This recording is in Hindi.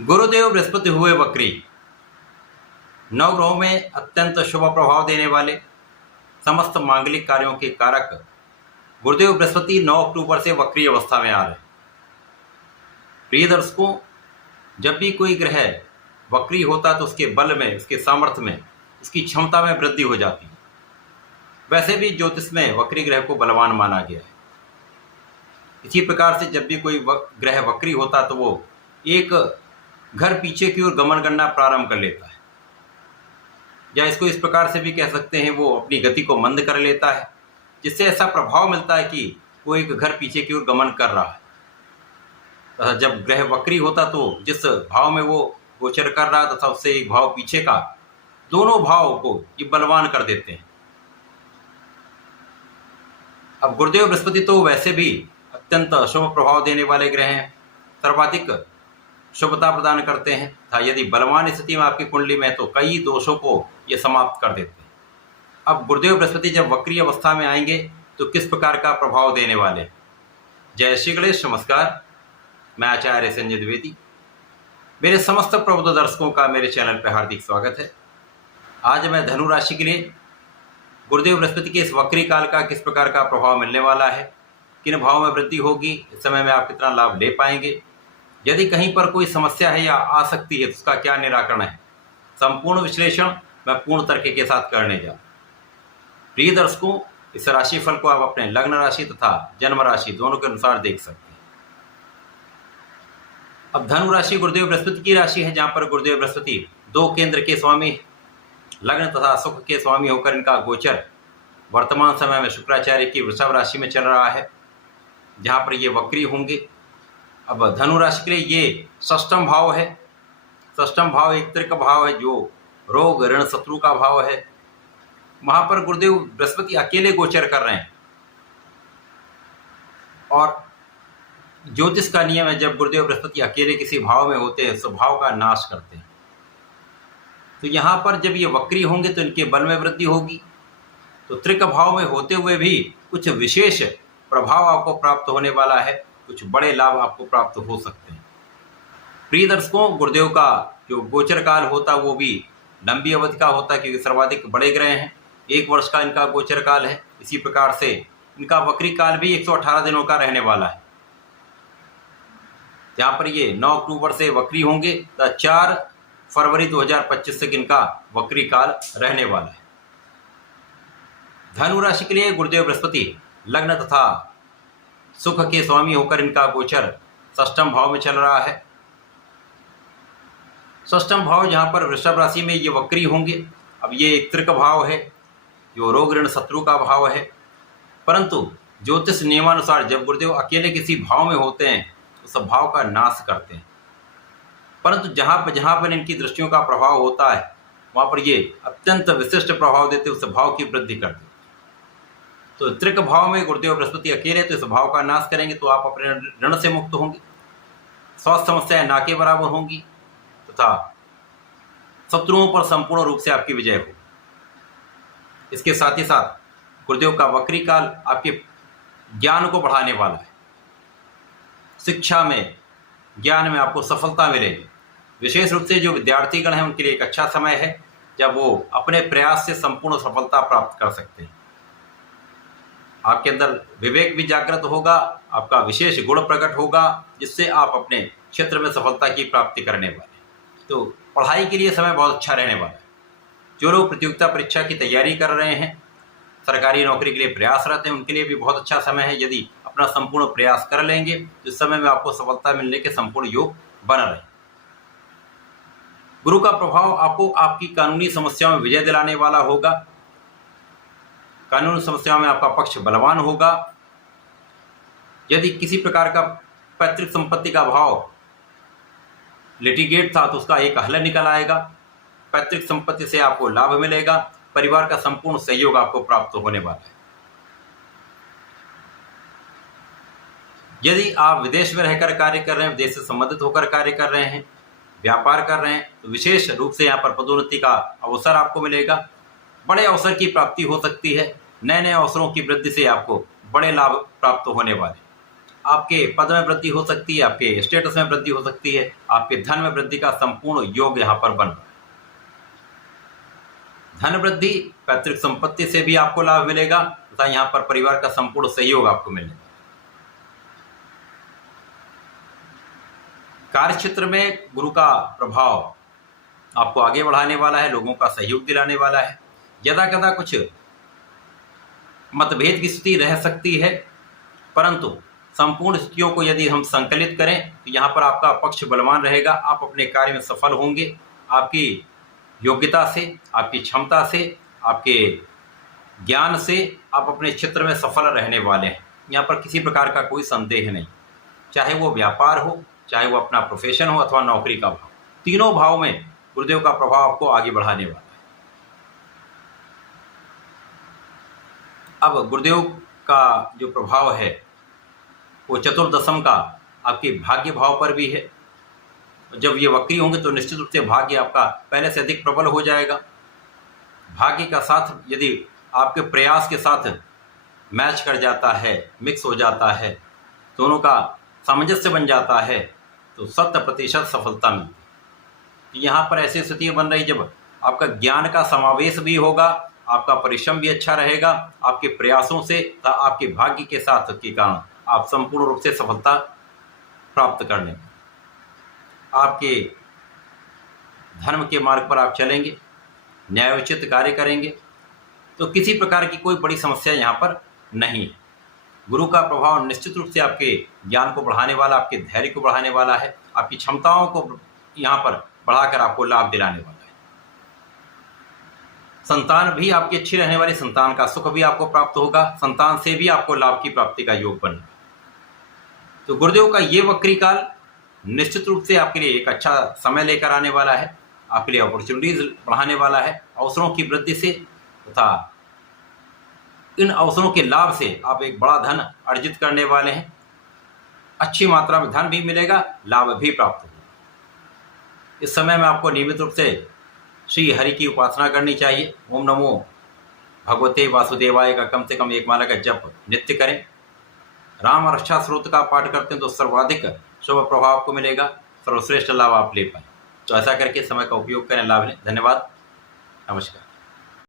गुरुदेव बृहस्पति हुए वक्री। नवग्रहों में अत्यंत शुभ प्रभाव देने वाले समस्त मांगलिक कार्यों के कारक गुरुदेव बृहस्पति 9 अक्टूबर से वक्री अवस्था में आ रहे हैं। प्रिय दर्शकों, जब भी कोई ग्रह वक्री होता है तो उसके बल में, उसके सामर्थ्य में, उसकी क्षमता में वृद्धि हो जाती है। वैसे भी ज्योतिष में वक्री ग्रह को बलवान माना गया है। इसी प्रकार से जब भी कोई ग्रह वक्री होता तो वो एक घर पीछे की ओर गमन करना प्रारंभ कर लेता है, या इसको इस प्रकार से भी कह सकते हैं, वो अपनी गति को मंद कर लेता है, जिससे ऐसा प्रभाव मिलता है कि वो एक घर पीछे की ओर गमन कर रहा है। तथा जब ग्रह वक्री होता तो जिस भाव में वो गोचर कर रहा तथा उससे एक भाव पीछे का, दोनों भाव को ये बलवान कर देते हैं। अब गुरुदेव बृहस्पति तो वैसे भी अत्यंत शुभ प्रभाव देने वाले ग्रह हैं, सर्वाधिक शुभता प्रदान करते हैं तथा यदि बलवान स्थिति में आपकी कुंडली में है तो कई दोषों को ये समाप्त कर देते हैं। अब गुरुदेव बृहस्पति जब वक्री अवस्था में आएंगे तो किस प्रकार का प्रभाव देने वाले हैं? जय श्री गणेश, नमस्कार। मैं आचार्य संजय द्विवेदी। मेरे समस्त प्रबुद्ध दर्शकों का मेरे चैनल पर हार्दिक स्वागत है। आज मैं धनु राशि के लिए गुरुदेव बृहस्पति के इस वक्री काल का किस प्रकार का प्रभाव मिलने वाला है, किन भाव में वृद्धि होगी, इस समय में आप कितना लाभ ले पाएंगे, यदि कहीं पर कोई समस्या है या आ सकती है तो उसका क्या निराकरण है, संपूर्ण विश्लेषण मैं पूर्ण तर्क के साथ करने जा। प्रिय दर्शकों, इस राशिफल को आप अपने लग्न राशि तथा जन्म राशि दोनों के अनुसार देख सकते हैं। अब धनु राशि गुरुदेव बृहस्पति की राशि है, जहां पर गुरुदेव बृहस्पति 2 केंद्र के स्वामी, लग्न तथा सुख के स्वामी होकर इनका गोचर वर्तमान समय में शुक्राचार्य की वृषभ राशि में चल रहा है, जहां पर ये वक्री होंगे। अब धनु राशि के लिए ये षष्ठम भाव है। षष्ठम भाव एक त्रिक भाव है जो रोग ऋण शत्रु का भाव है। वहां पर गुरुदेव बृहस्पति अकेले गोचर कर रहे हैं और ज्योतिष का नियम है, जब गुरुदेव बृहस्पति अकेले किसी भाव में होते हैं स्वभाव का नाश करते हैं। तो यहाँ पर जब ये वक्री होंगे तो इनके बल में वृद्धि होगी। तो त्रिक भाव में होते हुए भी कुछ विशेष प्रभाव आपको प्राप्त होने वाला है, कुछ बड़े लाभ आपको प्राप्त हो सकते हैं। प्रिय दर्शकों, गुरुदेव का जो गोचर काल होता है वो भी लंबी अवधि का होता है, क्योंकि सर्वाधिक बड़े ग्रह हैं। 1 वर्ष का इनका गोचर काल है। इसी प्रकार से इनका वक्री काल भी 118 दिनों का रहने वाला है। जहाँ पर ये 9 अक्टूबर से वक्री होंगे तो 4 फरवरी 2025 तक इनका वक्री काल रहने वाला है। धनु राशि के लिए गुरुदेव बृहस्पति लग्न तथा सुख के स्वामी होकर इनका गोचर षष्ठम भाव में चल रहा है। षष्ठम भाव जहाँ पर वृषभ राशि में ये वक्री होंगे। अब ये एक त्रिक भाव है जो रोग ऋण शत्रु का भाव है, परंतु ज्योतिष नियमानुसार जब गुरुदेव अकेले किसी भाव में होते हैं तो सब भाव का नाश करते हैं, परंतु जहाँ पर इनकी दृष्टियों का प्रभाव होता है वहाँ पर ये अत्यंत विशिष्ट प्रभाव देते, उस भाव की वृद्धि करते। तो त्रिक भाव में गुरुदेव बृहस्पति अकेले तो इस भाव का नाश करेंगे तो आप अपने ऋण से मुक्त होंगे, स्वास्थ्य समस्याएं ना के बराबर होंगी तथा शत्रुओं पर संपूर्ण रूप से आपकी विजय हो। इसके साथ ही साथ गुरुदेव का वक्री काल आपके ज्ञान को बढ़ाने वाला है। शिक्षा में, ज्ञान में आपको सफलता मिलेगी। विशेष रूप से जो विद्यार्थीगण हैं उनके लिए एक अच्छा समय है जब वो अपने प्रयास से संपूर्ण सफलता प्राप्त कर सकते हैं। आपके अंदर विवेक भी जागृत होगा, आपका विशेष गुण प्रकट होगा, जिससे आप अपने क्षेत्र में सफलता की प्राप्ति करने वाले। तो पढ़ाई के लिए समय बहुत अच्छा रहने वाला है। जो लोग प्रतियोगिता परीक्षा की तैयारी कर रहे हैं, सरकारी नौकरी के लिए प्रयासरत हैं, उनके लिए भी बहुत अच्छा समय है। यदि अपना संपूर्ण प्रयास कर लेंगे तो इस समय में आपको सफलता मिलने के संपूर्ण योग बना रहे। गुरु का प्रभाव आपको आपकी कानूनी समस्याओं में विजय दिलाने वाला होगा। कानूनी समस्याओं में आपका पक्ष बलवान होगा। यदि किसी प्रकार का पैतृक संपत्ति का भाव लिटिगेट था तो उसका एक हल निकल आएगा। पैतृक संपत्ति से आपको लाभ मिलेगा। परिवार का संपूर्ण सहयोग आपको प्राप्त होने वाला है। यदि आप विदेश में रहकर कार्य कर रहे हैं, विदेश से संबंधित होकर कार्य कर रहे हैं, व्यापार कर रहे हैं, तो विशेष रूप से यहाँ पर पदोन्नति का अवसर आपको मिलेगा। बड़े अवसर की प्राप्ति हो सकती है। नए नए अवसरों की वृद्धि से आपको बड़े लाभ प्राप्त होने वाले। आपके पद में वृद्धि हो सकती है, आपके स्टेटस में वृद्धि हो सकती है, आपके धन में वृद्धि का संपूर्ण योग यहाँ पर बन रहा है। धन वृद्धि, पैतृक संपत्ति से भी आपको लाभ मिलेगा तथा यहाँ पर परिवार का संपूर्ण सहयोग आपको मिलेगा। कार्य क्षेत्र में गुरु का प्रभाव आपको आगे बढ़ाने वाला है, लोगों का सहयोग दिलाने वाला है। यदा कदा कुछ मतभेद की स्थिति रह सकती है, परंतु संपूर्ण स्थितियों को यदि हम संकलित करें तो यहाँ पर आपका पक्ष बलवान रहेगा। आप अपने कार्य में सफल होंगे। आपकी योग्यता से, आपकी क्षमता से, आपके ज्ञान से आप अपने क्षेत्र में सफल रहने वाले हैं। यहाँ पर किसी प्रकार का कोई संदेह नहीं, चाहे वो व्यापार हो, चाहे वो अपना प्रोफेशन हो अथवा नौकरी का भाव, तीनों भाव में गुरुदेव का प्रभाव आपको आगे बढ़ाने वाला है। अब गुरुदेव का जो प्रभाव है वो चतुर्दशम का आपके भाग्य भाव पर भी है। जब ये वक्री होंगे तो निश्चित रूप से भाग्य आपका पहले से अधिक प्रबल हो जाएगा। भाग्य का साथ यदि आपके प्रयास के साथ मैच कर जाता है, मिक्स हो जाता है, दोनों का सामंजस्य बन जाता है तो 100% सफलता मिलती है। यहाँ पर ऐसी स्थिति बन रही जब आपका ज्ञान का समावेश भी होगा, आपका परिश्रम भी अच्छा रहेगा, आपके प्रयासों से तथा आपके भाग्य के साथ के कारण आप संपूर्ण रूप से सफलता प्राप्त करने, आपके धर्म के मार्ग पर आप चलेंगे, न्यायोचित कार्य करेंगे तो किसी प्रकार की कोई बड़ी समस्या यहाँ पर नहीं। गुरु का प्रभाव निश्चित रूप से आपके ज्ञान को बढ़ाने वाला, आपके धैर्य को बढ़ाने वाला है, आपकी क्षमताओं को यहाँ पर बढ़ाकर आपको लाभ दिलाने वाला है। संतान भी आपकी अच्छी रहने वाली, संतान का सुख भी आपको प्राप्त होगा, संतान से भी आपको लाभ की प्राप्ति का योग बनेगा। तो गुरुदेव का ये वक्री काल निश्चित रूप से आपके लिए एक अच्छा समय लेकर आने वाला है, आपके लिए अपॉर्चुनिटीज बढ़ाने वाला है। अवसरों की वृद्धि से तथा इन अवसरों के लाभ से आप एक बड़ा धन अर्जित करने वाले हैं। अच्छी मात्रा में धन भी मिलेगा, लाभ भी प्राप्त होगा। इस समय में आपको नियमित रूप से श्री हरि की उपासना करनी चाहिए। ओम नमो भगवते वासुदेवाय का कम से कम एक माला का जप नित्य करें। राम रक्षा स्रोत का पाठ करते हैं तो सर्वाधिक शुभ प्रभाव आपको मिलेगा, सर्वश्रेष्ठ लाभ आप ले पाए। तो ऐसा करके समय का उपयोग करें, लाभ लें। धन्यवाद, नमस्कार।